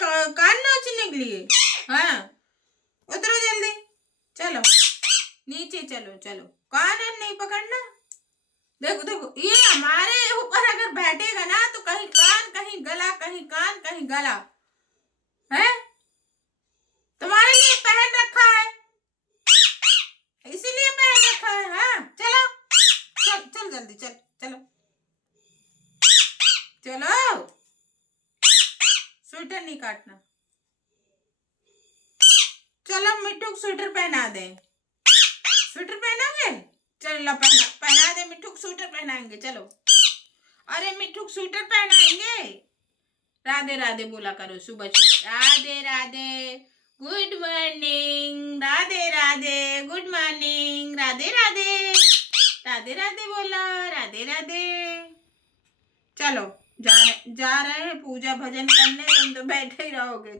कान नोचने के लिए? हाँ, उतरो जल्दी, चलो नीचे, चलो चलो, कान नहीं पकड़ना। देखो देखो, ये हमारे ऊपर अगर बैठेगा ना तो कहीं कान कहीं गला, कहीं कान कहीं गला है। तुम्हारे लिए पहन रखा है, इसीलिए पहन रखा है। हाँ चलो, चल चल जल्दी, चल चलो चलो, स्वेटर नहीं काटना। चलो मिट्टू को स्वेटर पहना दे। स्वेटर पहनाओगे? चलो पहना दे, मिट्टू को स्वेटर पहनाएंगे। चलो, अरे मिट्टू को स्वेटर पहनाएंगे। राधे राधे बोला करो सुबह सुबह। Radhe Radhe, good morning. Radhe Radhe, good morning. Radhe Radhe, Radhe Radhe बोला, राधे राधे। चलो जा रहे हैं पूजा भजन करने, तुम तो बैठे ही रहोगे।